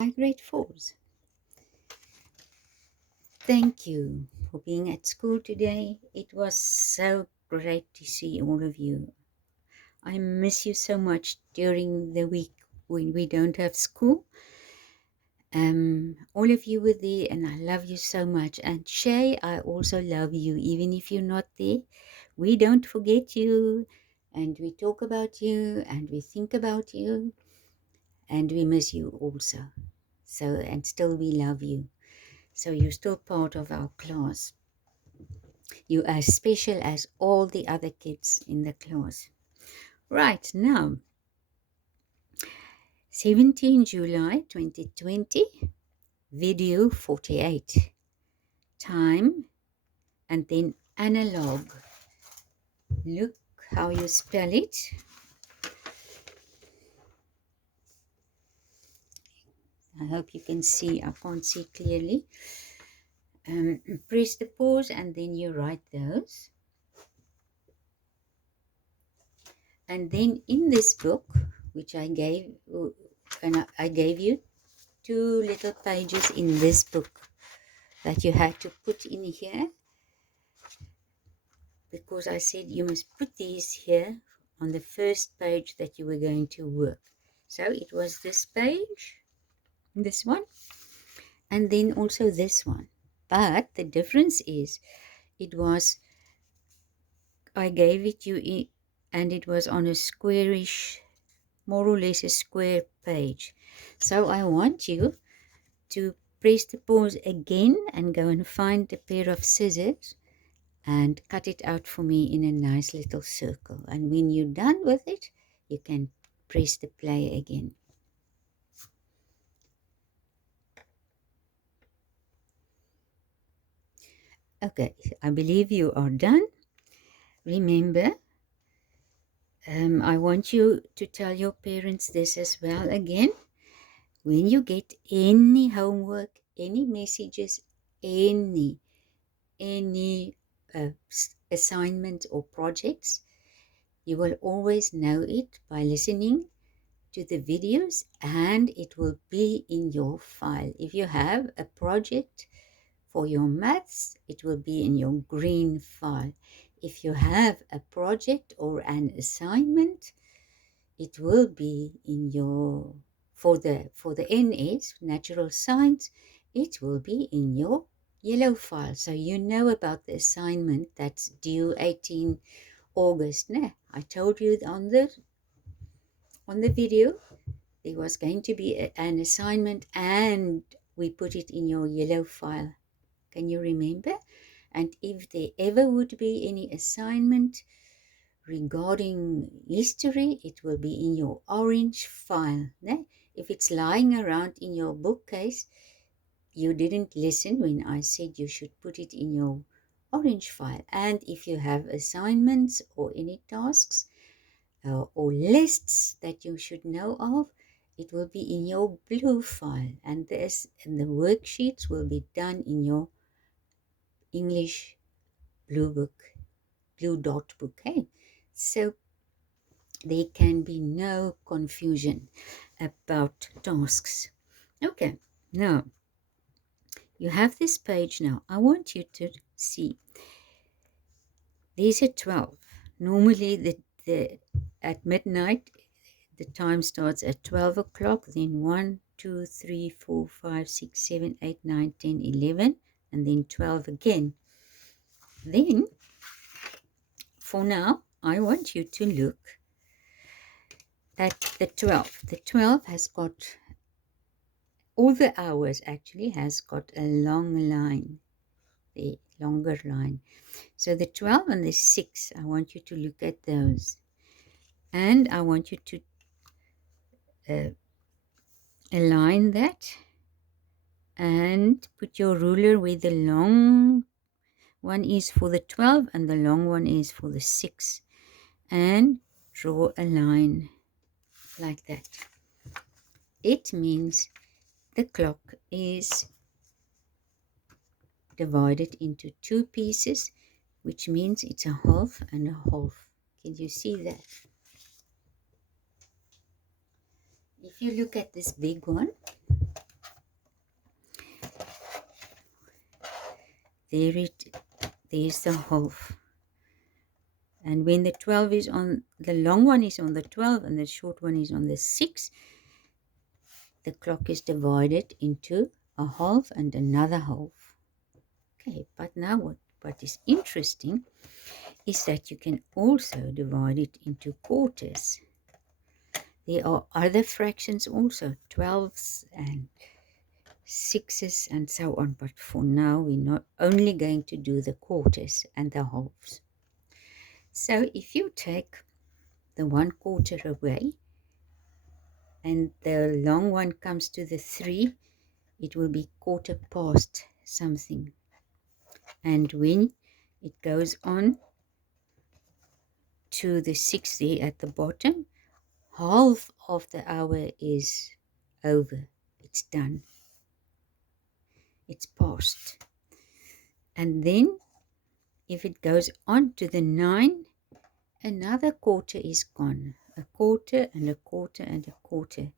Hi, grade fours. Thank you for being at school today. It was so great to see all of you. I miss you so much during the week when we don't have school. All of you were there, and I love you so much. And Shay, I also love you, even if you're not there. We don't forget you, and we talk about you, and we think about you, and we miss you also. So, and still we love you. So you're still part of our class. You are as special as all the other kids in the class. Right now, 17 July 2020, video 48. Time and then analog. Look how you spell it. I hope you can see. I can't see clearly. Press the pause and then you write those. And then in this book, which I gave you 2 little pages in this book that you had to put in here, because I said you must put these here on the first page that you were going to work. So it was this page, this one, and then also this one. But the difference is I gave it you in, and it was on a squarish, more or less a square page. So I want you to press the pause again and go and find a pair of scissors and cut it out for me in a nice little circle. And when you're done with it, you can press the play again. Okay, I believe you are done. Remember, I want you to tell your parents this as well again. When you get any homework, any messages, any assignment or projects, you will always know it by listening to the videos, and it will be in your file. If you have a project for your maths, it will be in your green file. If you have a project or an assignment, it will be in your, for the NS, natural science, it will be in your yellow file. So you know about the assignment that's due 18 August. Nah, I told you on the video there was going to be an assignment, and we put it in your yellow file. Can you remember? And if there ever would be any assignment regarding history, it will be in your orange file. Ne? If it's lying around in your bookcase, you didn't listen when I said you should put it in your orange file. And if you have assignments or any tasks or lists that you should know of, it will be in your blue file. And the worksheets will be done in your English blue book, blue dot book. Hey? So there can be no confusion about tasks. Okay, now you have this page now. I want you to see. These are 12. Normally at midnight, the time starts at 12 o'clock, then 1, 2, 3, 4, 5, 6, 7, 8, 9, 10, 11, and then 12 again. Then, for now, I want you to look at the 12. The 12 has got, all the hours actually has got a long line, the longer line. So the 12 and the 6, I want you to look at those. And I want you to align that and put your ruler where the long one is for the 12 and the long one is for the 6. And draw a line like that. It means the clock is divided into 2 pieces, which means it's a half and a half. Can you see that? If you look at this big one, there's the half. And when the 12 is on, the long one is on the 12 and the short one is on the 6, the clock is divided into a half and another half. Okay, but now what is interesting is that you can also divide it into quarters. There are other fractions also, 12s and 6s and so on, but for now we're not only going to do the quarters and the halves. So if you take the 1/4 away and the long one comes to the 3, it will be quarter past something. And when it goes on to the 6 there at the bottom, half of the hour is over. It's done. It's past. And then if it goes on to the 9, another quarter is gone. A quarter and a quarter and a quarter.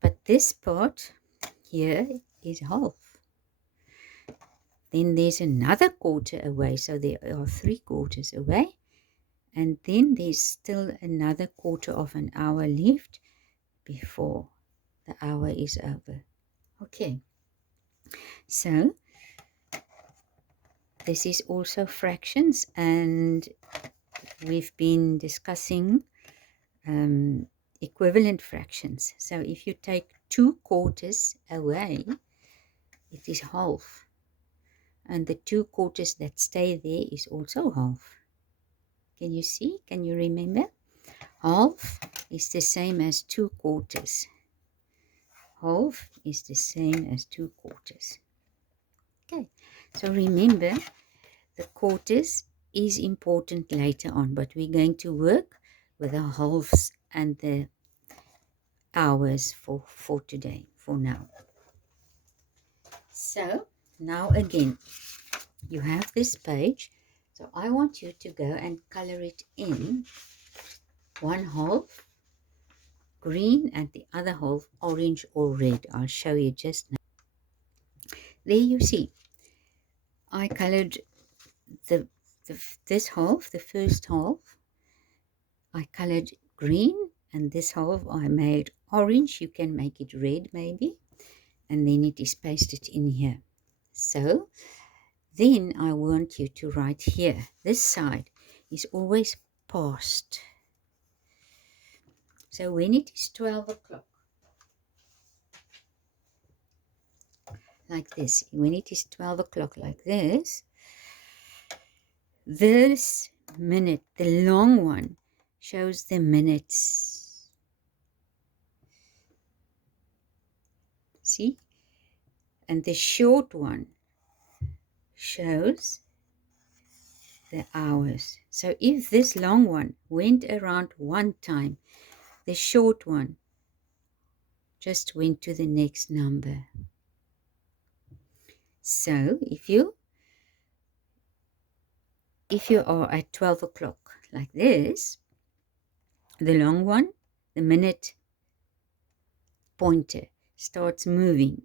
But this part here is half. Then there's another quarter away, so there are 3 quarters away. And then there's still another quarter of an hour left before the hour is over. Okay, so this is also fractions, and we've been discussing equivalent fractions. So if you take 2/4 away, it is half. And the 2/4 that stay there is also half. Can you see? Can you remember? Half is the same as 2/4. Half is the same as 2/4. Okay, so remember, the quarters is important later on, but we're going to work with the halves and the hours for today, for now. So now again, you have this page. So I want you to go and color it in, one half green and the other half orange or red. I'll show you just now. There you see, I colored this half, the first half, I colored green, and this half I made orange. You can make it red maybe, and then it is pasted in here. So then I want you to write here, this side is always past. So when it is 12 o'clock, like this, when it is 12 o'clock like this minute, the long one, shows the minutes. See? And the short one shows the hours. So if this long one went around one time, the short one just went to the next number. So if you are at 12 o'clock like this, the long one, the minute pointer starts moving,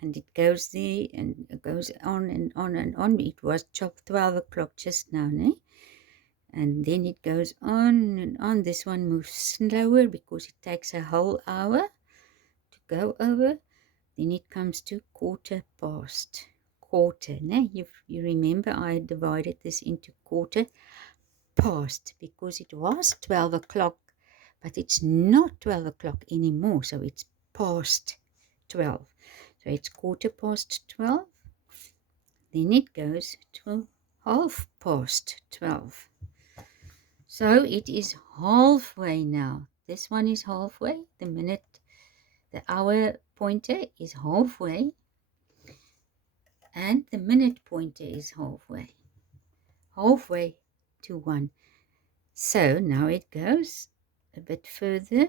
and it goes there and it goes on and on and on. It was 12 o'clock just now, ne? And then it goes on and on. This one moves slower because it takes a whole hour to go over. Then it comes to quarter past. Quarter, ne? You remember I divided this into quarter past because it was 12 o'clock, but it's not 12 o'clock anymore, so it's past 12. So it's quarter past 12. Then it goes to half past 12. So it is halfway now. This one is halfway. The hour pointer is halfway. And the minute pointer is halfway. Halfway to 1. So now it goes a bit further.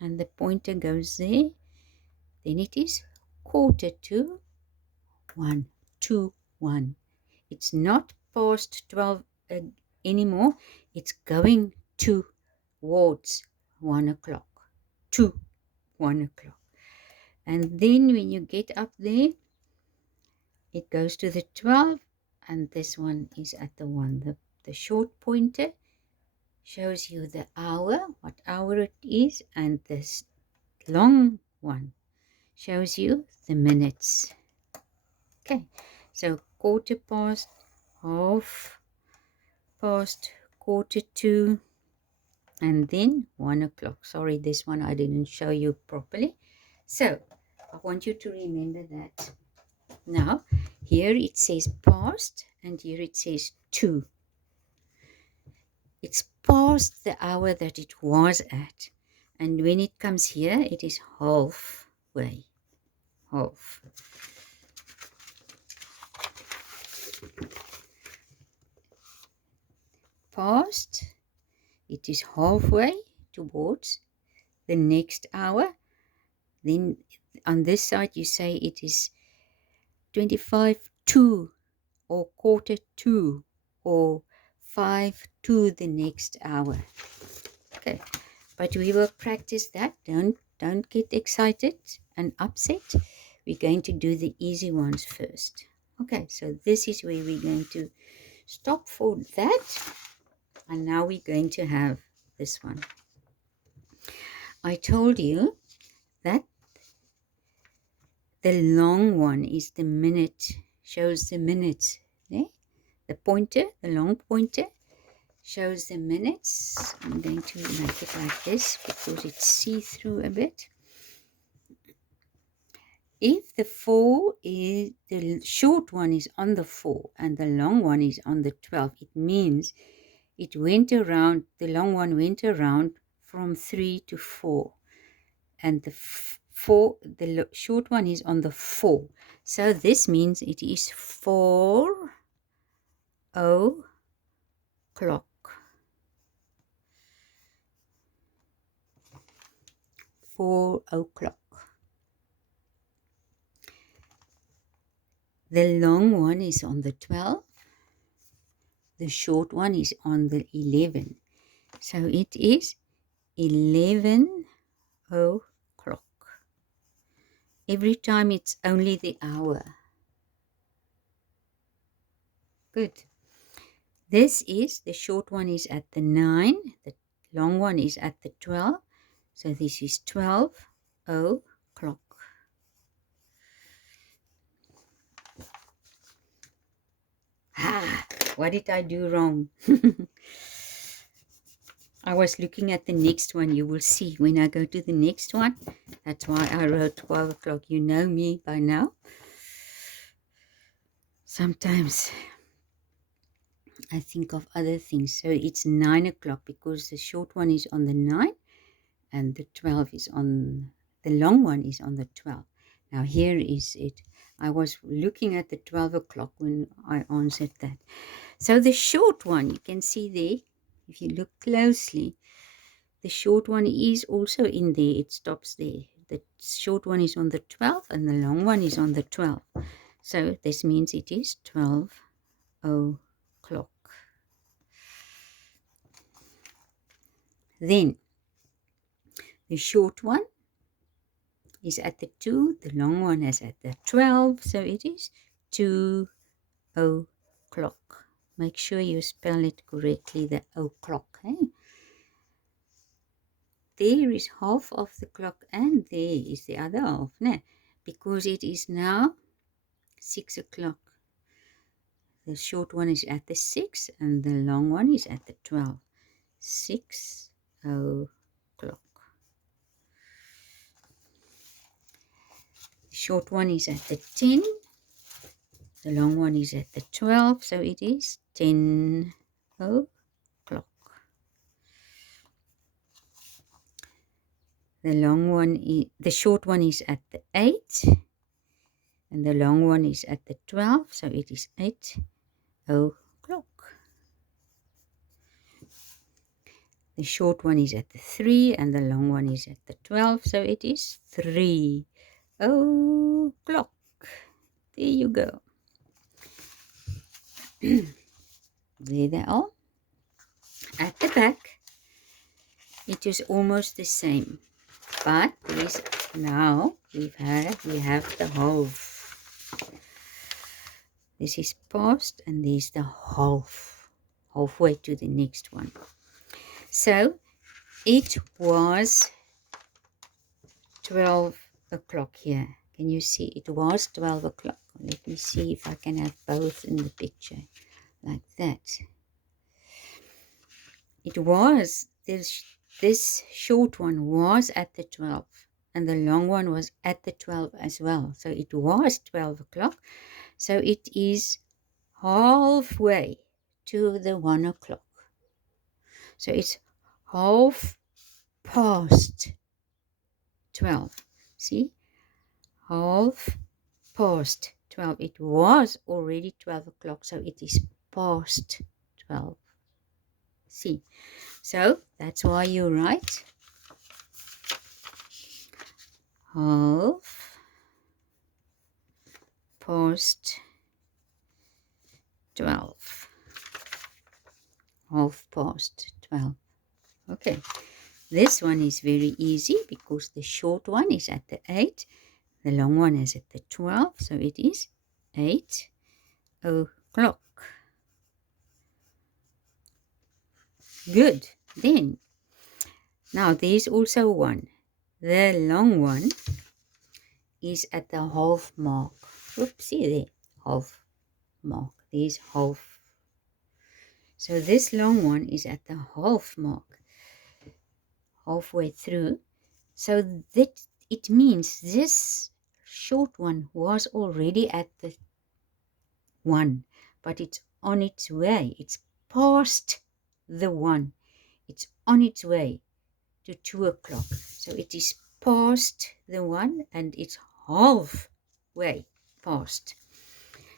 And the pointer goes there. Then it is quarter to 1. To 1. It's not past 12 anymore. It's going towards 1 o'clock. To 1 o'clock. And then when you get up there, it goes to the 12 and this one is at the short pointer shows you the hour, what hour it is, and this long one shows you the minutes. Okay, so quarter past, half past, quarter to, and then 1 o'clock. Sorry, this one I didn't show you properly. So I want you to remember that. Now, here it says past, and here it says to. It's past the hour that it was at. And when it comes here, it is halfway. Half. Past, it is halfway towards the next hour. Then on this side, you say it is 25 to, or quarter to, or 5 to the next hour. Okay, but we will practice that. Don't get excited and upset. We're going to do the easy ones first. Okay, so this is where we're going to stop for that. And now we're going to have this one. I told you that the long one is the minute, shows the minutes. Okay? The pointer, the long pointer, shows the minutes. I'm going to make it like this because it's see-through a bit. If the short one is on the 4 and the long one is on the 12, it means it went around, the long one went around from 3 to 4. And the short one is on the 4. So this means it is 4 o'clock. 4 o'clock. The long one is on the 12. The short one is on the 11. So it is 11 o'clock. Every time it's only the hour. Good. This is, the short one is at the 9. The long one is at the 12. So this is 12 o'clock. What did I do wrong? I was looking at the next one. You will see when I go to the next one. That's why I wrote 12 o'clock. You know me by now. Sometimes I think of other things. So it's 9 o'clock because the short one is on the 9 and the 12 is on, the long one is on the 12. Now here is it. I was looking at the 12 o'clock when I answered that. So the short one, you can see there, if you look closely, the short one is also in there. It stops there. The short one is on the 12 and the long one is on the 12. So this means it is 12 o'clock. Then the short one is at the 2, the long one is at the 12, so it is 2 o'clock. Make sure you spell it correctly, the o'clock. Eh? There is half of the clock and there is the other half, né? Because it is now 6 o'clock. The short one is at the 6 and the long one is at the 12. 6 o'clock. The short one is at the 10. The long one is at the 12, so it is 10 o'clock. The short one is at the 8, and the long one is at the 12, so it is 8 o'clock. The short one is at the 3, and the long one is at the 12, so it is 3 o'clock. There you go. There they are. At the back, it is almost the same, but now we have the half. This is past, and there's the halfway to the next one. So it was 12 o'clock here. Can you see? It was 12 o'clock. Let me see if I can have both in the picture like that. It was, this short one was at the 12, and the long one was at the 12 as well. So it was 12 o'clock. So it is halfway to the 1 o'clock. So it's half past 12. See? Half past 12. It was already 12 o'clock, so it is past 12. See? So that's why you write half past 12. Half past 12. Okay. This one is very easy because the short one is at the 8. The long one is at the 12. So it is 8 o'clock. Good. Then, now there's also one. The long one is at the half mark. Oops, see there, half mark. There's half. So this long one is at the half mark, halfway through. So that it means this short one was already at the 1, but it's on its way. It's past the 1. It's on its way to 2 o'clock. So it is past the 1 and it's halfway past.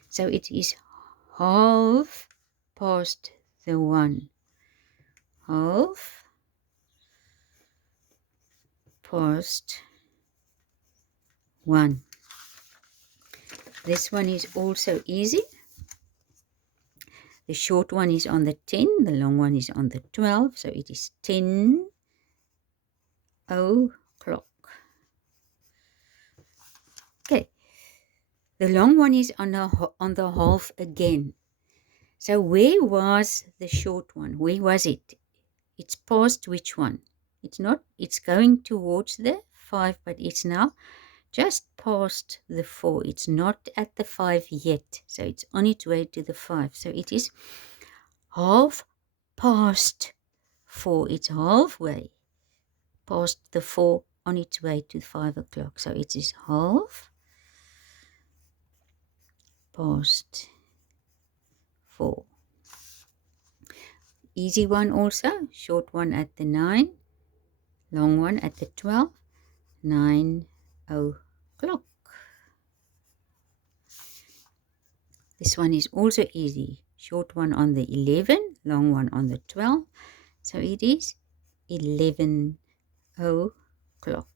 So it is half past the 1. Half past 1. This one is also easy. The short one is on the 10, the long one is on the 12, so it is 10 o'clock. Okay, the long one is on the half again. So where was the short one? Where was it? It's past which one? It's not, it's going towards the 5, but it's now just past the 4. It's not at the 5 yet, so it's on its way to the 5. So it is half past 4. It's halfway past the 4 on its way to 5 o'clock. So it is half past 4. Easy one also. Short one at the 9. Long one at the 12. 9 o'clock. This one is also easy. Short one on the 11. Long one on the 12. So it is 11 o'clock.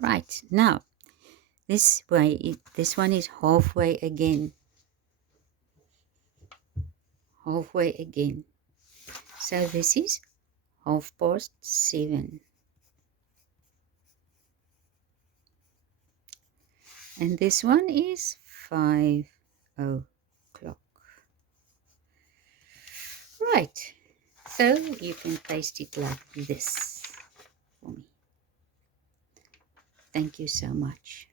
Right, now this way, this one is halfway again. Halfway again. So this is 7:30. And this one is 5 o'clock. Right, so you can paste it like this for me. Thank you so much.